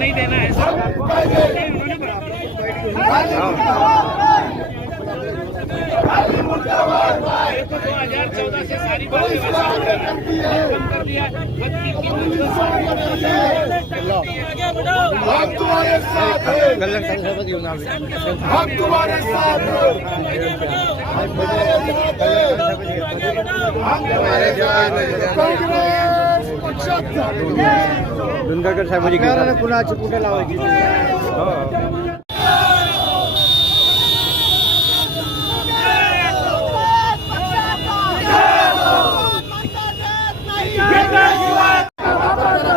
नहीं देना है देखो 2014 से सारी बातें बंद कर दिया। हम तुम्हारे साथ हैं, हम तुम्हारे साथ हैं, काँग्रेस पक्षात धुनगरकर साहेबांची कुणाची कुठे लावायची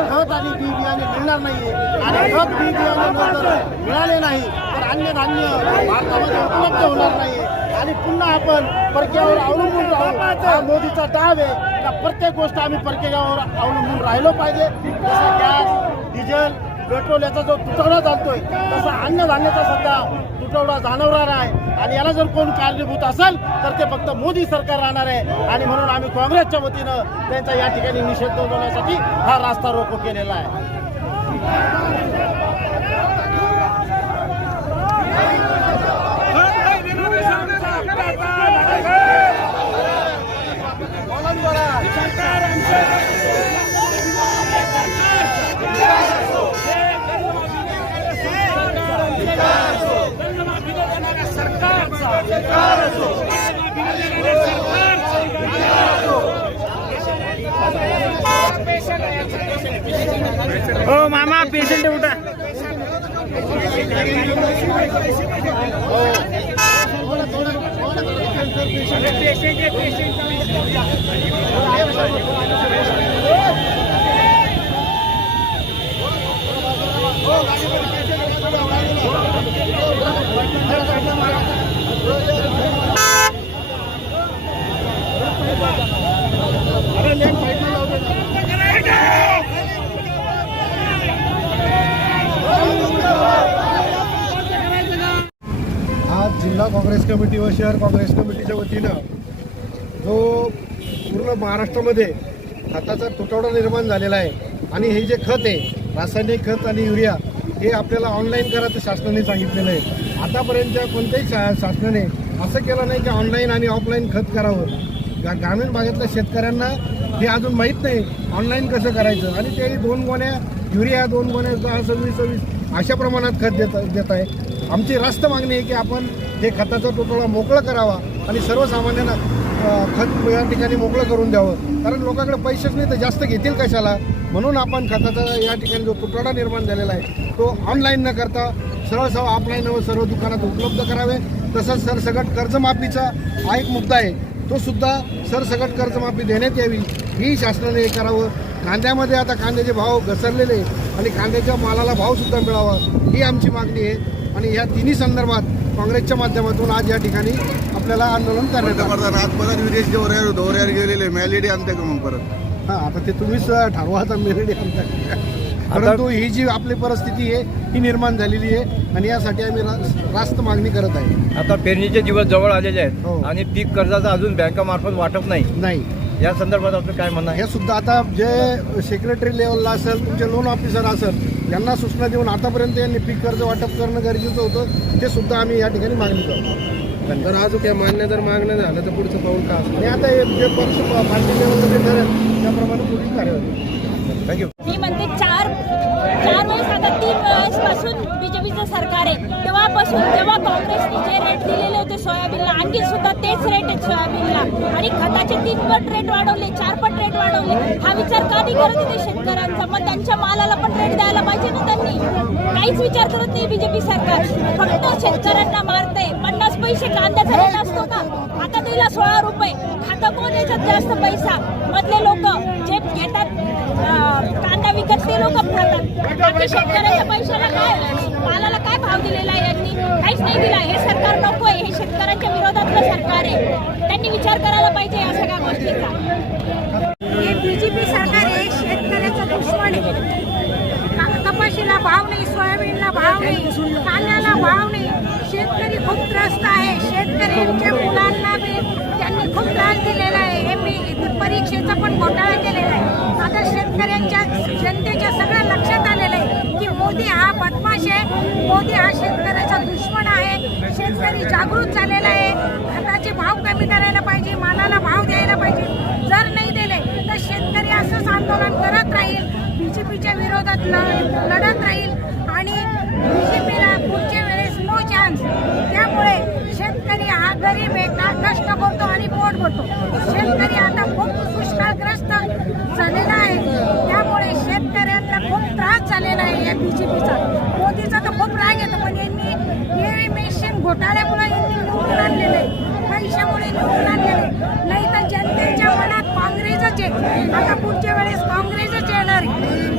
खत आणि बी बियाणे मिळणार नाहीये आणि खत बी बियाणे जर मिळाले नाही तर अन्य धान्य भारतामध्ये उपलब्ध होणार नाही आणि पुन्हा आपण परक्यावर अवलंबून राहू। हा मोदीचा डाव आहे का प्रत्येक गोष्ट आम्ही परक्यावर अवलंबून राहिलो पाहिजे। जसं गॅस डिझेल पेट्रोल याचा जो तुटवडा चालतोय तसा अन्नधान्याचा सध्या तुटवडा जाणवणार आहे आणि याला जर कोण कारणीभूत असेल तर ते फक्त मोदी सरकार राहणार आहे आणि म्हणून आम्ही काँग्रेसच्या वतीनं त्यांचा या ठिकाणी निषेध नोंदवण्यासाठी हा रास्ता रोको केलेला आहे। ओ मामा पेशंट उठा आज जिल्हा काँग्रेस कमिटी व शहर काँग्रेस कमिटीच्या वतीनं जो पूर्ण महाराष्ट्रामध्ये खताचा तुटवडा निर्माण झालेला आहे आणि हे जे खत आहे रासायनिक खत आणि युरिया हे आपल्याला ऑनलाईन करायचं शासनाने सांगितलेलं आहे। आतापर्यंतच्या कोणत्याही शासनाने असं केलं नाही की ऑनलाईन आणि ऑफलाईन खत करावं। ग्रामीण भागातल्या शेतकऱ्यांना हे अजून माहीत नाही ऑनलाईन कसं करायचं आणि ते 2 गोण्या युरिया 2 गोण्या 26 अशा प्रमाणात खत देत आहे। आमची रास्त मागणी आहे की आपण हे खताचा तुटवडा मोकळा करावा आणि सर्वसामान्यांना खत या ठिकाणी मोकळं करून द्यावं कारण लोकांकडे पैसेच नाही तर जास्त घेतील कशाला। म्हणून आपण खताचा या ठिकाणी जो तुटवडा निर्माण झालेला आहे तो ऑनलाईन न करता सरळ ऑफलाईन व सर्व दुकानात उपलब्ध करावे। तसंच सरसकट कर्जमाफीचा हा एक मुद्दा आहे तो सुद्धा सरसकट कर्जमाफी देण्यात यावी ही शासनाने हे करावं। कांद्यामध्ये आता कांद्याचे भाव घसरलेले आणि कांद्याच्या मालाला भावसुद्धा मिळावा ही आमची मागणी आहे आणि या तिन्ही संदर्भात काँग्रेसच्या माध्यमातून आज या ठिकाणी आपल्याला आंदोलन करण्यात आलं। आजपर्यंत विदेश दौऱ्यावर गेलेले मेलेडी आणते का मग परत? हां आता ते तुम्हीच ठरवा आता मेलेडी आणता परंतु ही जी आपली परिस्थिती आहे ही निर्माण झालेली आहे आणि यासाठी आम्ही रास्त मागणी करत आहे। आता पेरणीचे दिवस जवळ आलेले आहेत हो। आणि पीक कर्जाचं अजून बँकामार्फत वाटप नाही या संदर्भात आपलं काय म्हणणं आहे? हे सुद्धा आता जे सेक्रेटरी लेवलला असेल तुमचे लोन ऑफिसर असेल यांना सूचना देऊन आतापर्यंत यांनी पीक कर्ज वाटप करणं गरजेचं होतं ते सुद्धा आम्ही या ठिकाणी मागणी करतो। तर अजून काय मान्य जर मागणं झालं तर पुढचं पाऊल का आणि आता हे जे पक्ष पार्टी लेवलमध्ये ठरेल त्याप्रमाणे पुढील कार्यवाही। थँक्यू। मी म्हणते चार वेळेस आता 3 वेळेसपासून बीजेपीचं सरकार आहे तेव्हापासून जेव्हा काँग्रेसने जे रेट दिलेले होते सोयाबीनला आणखी सुद्धा तेच रेट आहेत सोयाबीनला आणि खताचे 3 पट रेट वाढवले 4 पट रेट वाढवले। हा विचार का नाही करत होते शेतकऱ्यांचा? मग त्यांच्या मालाला पण रेट द्यायला पाहिजे ना त्यांनी। काहीच विचार करत नाही बीजेपी सरकार फक्त शेतकऱ्यांना मारते। 50 पैसे कांद्याचा रेट असतो का आता दिला 16 रुपये। खाता कोण याच्यात जास्त पैसा मधले लोक जे घेतात कांदा विकत ते लोक खातात बाकी शेतकऱ्याच्या पैशाला काय मालाला काय भाव दिलेला आहे यांनी? काहीच नाही दिला। हे सरकार नको आहे हे शेतकऱ्यांच्या विरोधातलं सरकार आहे त्यांनी विचार करायला पाहिजे या सगळ्या गोष्टीचा। हे बीजेपी सरकार हे शेतकऱ्याचं दुश्मन आहे। कपाशीला भाव नाही सोयाबीनला भाव नाही कांद्याला भाव नाही शेतकरी खूप त्रस्त आहे। शेतकऱ्यांच्या मुलांना त्यांनी खूप त्रास दिलेला आहे। हे परीक्षेचा पण घोटाळा केलेला आहे। आता शेतकऱ्यांच्या जनतेच्या सगळ्या लक्षात आलेलं आहे की मोदी हा मोदी हा शेतकऱ्याचा दुश्मन आहे. शेतकरी जागृत झालेला आहे. खताचे भाव कमी करायला पाहिजे, मालाला भाव द्यायला पाहिजे. जर नाही दिले तर शेतकरी असंच आंदोलन करत राहील, बीजेपीच्या विरोधात लढत राहील आणि बीजेपीला पुढच्या वेळेस नो चान्स. त्यामुळे शेतकरी हा गरीब आहे, कष्ट करतो आणि पोट भरतो. शेतकरी आता खूप दुष्काळग्रस्त झालेला आहे. त्यामुळे शेतकऱ्यांना खूप त्रास झालेला आहे या बीजेपीचा. मोदीचा तर खूप राग येतो, पण यांनी हे मेशीन घोटाळ्यामुळे यांनी निवडून आणलेलं आहे, पैशामुळे निवडून आणलेले. नाही तर जनतेच्या मनात काँग्रेसच आहे. आता पुढच्या वेळेस काँग्रेसच येणार आहे.